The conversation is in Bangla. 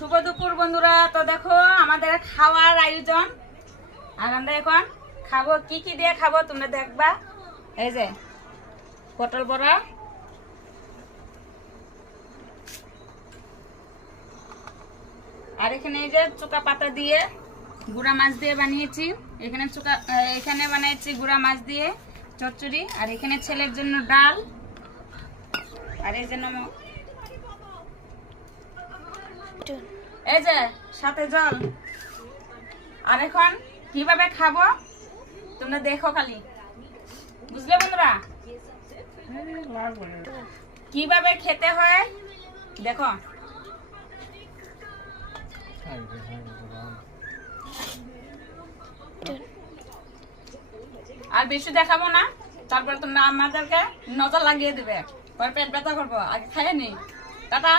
শুভ দুপুর বন্ধুরা। তো দেখো আমাদের খাওয়ার আয়োজন, আর আমরা এখন খাবো। কি কি দিয়ে খাবো তোমরা দেখবা। এই যে পটল বড়া, আর এখানে এই যে চুকা পাতা দিয়ে গুড়া মাছ দিয়ে বানিয়েছি। এখানে বানিয়েছি গুড়া মাছ দিয়ে চচ্চড়ি, আর এখানে ছেলের জন্য ডাল, আর এই জন্য এই যে সাথে জল। আর এখন কিভাবে খাবো তোমরা দেখো খালি, বুঝলে বন্ধুরা? কিভাবে খেতে হয় দেখো। আর বেশি দেখাবো না, তারপর তোমরা আমাদেরকে নজর লাগিয়ে দিবে, পরে পেট ব্যথা করবো। আগে খাইয়ে নি, টাটা।